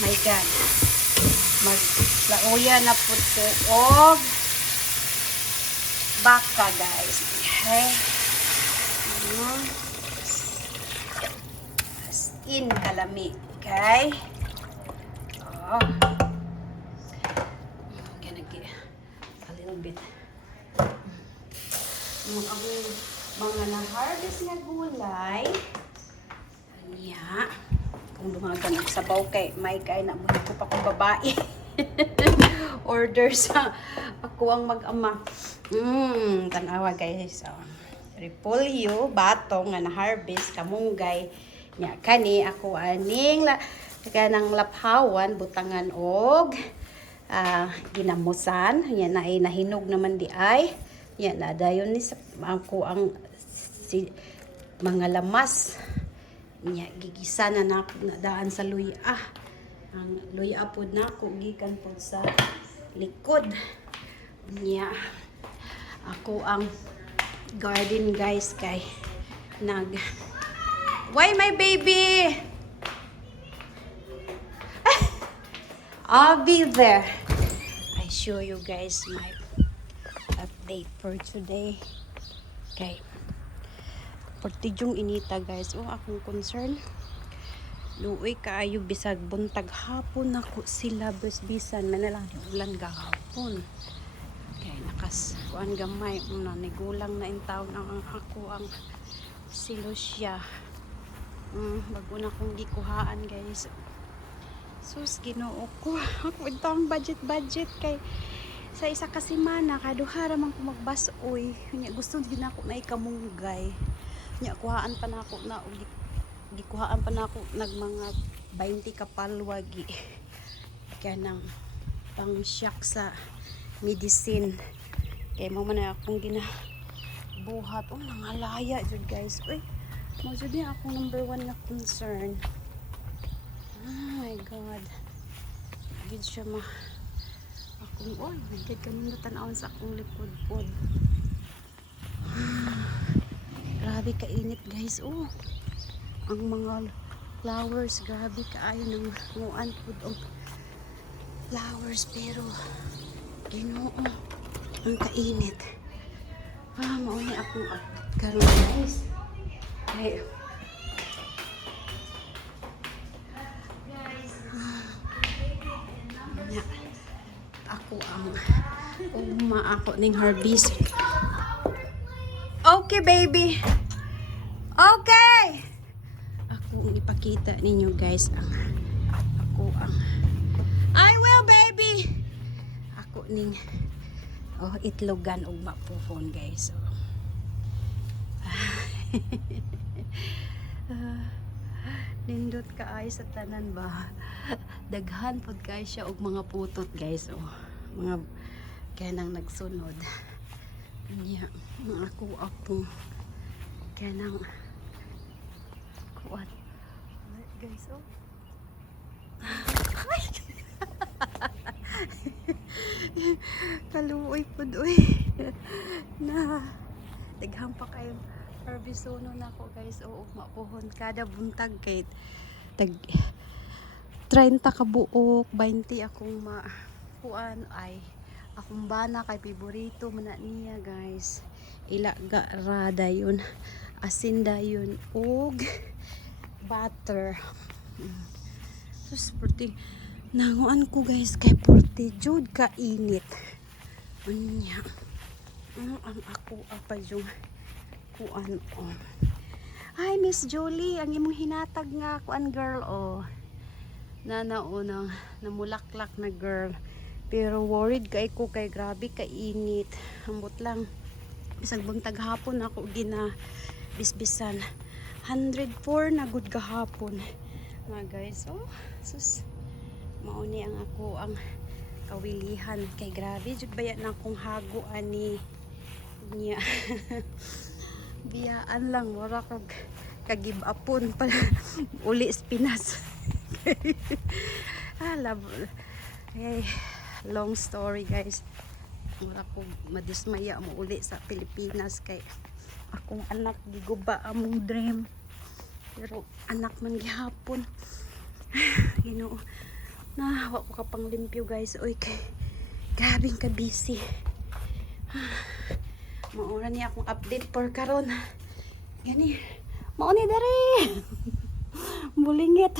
My God. Maglauya na po ko og baka, guys. Okay. As in kalami. Okay. Oh. Gonna get a little bit. Ang mga na-harvest na gulay. Anya. Kung dumagan ang sabaw kay may kay na muna ko pa kong babae. Order sa ako ang mag-ama. Tanawa guys. Repolyo, batong nga na-harvest, kamunggay. Nya kani ako aning kanang laphawan, butangan og ginamusan. Nya na ay nahinog naman di ay. Nya na dayon ni sa ako ang mga lamas. Nya gigisa na nako na daan sa luya. Ang luya pod nako gikan pod sa likod. Nya ako ang garden guys kay why my baby? I'll be there. I show you guys my update for today. Okay. Portidyong inita guys. Akong concern. Luoy kaayo bisag buntag hapon nako sila bisan manalang ulan gahapon. Okay, kuan gamay una nigulang na in town ang ako ang silosya. Bago na kong gikuhaan guys. Sus Ginoo ko. Ako ito ang budget kay sa isa ka semana kaduha ra man ko magbasoy. Gusto din ako na ikamunggay. Nya kuhaan pa nako na gikuhaan pa nako nag mga 20 kapalwagi. Kaya nang pang shock sa medicine. Kaya mo man akong ginabuhat. Nangalaya jud guys. Mo jud ni akong number 1 na concern. Oh my God. Gid siya akong gid kanino tan-awon sa akong likod pod. Grabe kainit guys. Ang mga flowers grabe kaayo nang nguan pod og flowers pero Ginoo ang kainit. Mao ni akong karon guys. Ay ako ang ako ning harvest. Okay baby. Okay. Ako ipakita ninyo guys ako ang I will baby. Ako ning itlogan og mapuhon guys. Nindot kaay sa tanan ba. Daghan pod kay siya og mga putot guys. Mga kanang nagsunod. Nya ako kanang kuan guys. Kaluoy pod na daghan pa kayo harvestono nako guys. Mapuhon kada buntag kay tag 30 ka buok 20 akong kuan ay akong bana kay paborito man niya guys. Ilaga rada yun, asin dayon og butter. Sus porti nanguan ko guys kay porti jud ka init. Unya ang ako apa yung kuan Hi Miss Jolie, ang imong hinatag nga kuan girl naunang namulaklak na girl. Pero worried kay ko kay grabe kainit. Ambot lang bisag buntag hapon ako bisbisan 104 na good gahapon nga guys. Sus mao ni ang ako ang kawilihan kay grabe jud baya na akong hago ani niya. Biyaan lang wala kag kagib apon pala uli spinas. Long story guys. Wala ko madismaya mo uli sa Pilipinas kay akong anak giguba among dream. Pero anak man gihapon. Ginoo. Na, wa ko ka pang limpyo guys. Uy, kay grabing ka busy. Mauna niya akong update for karon. Gani. Mauni dere. Bulingit.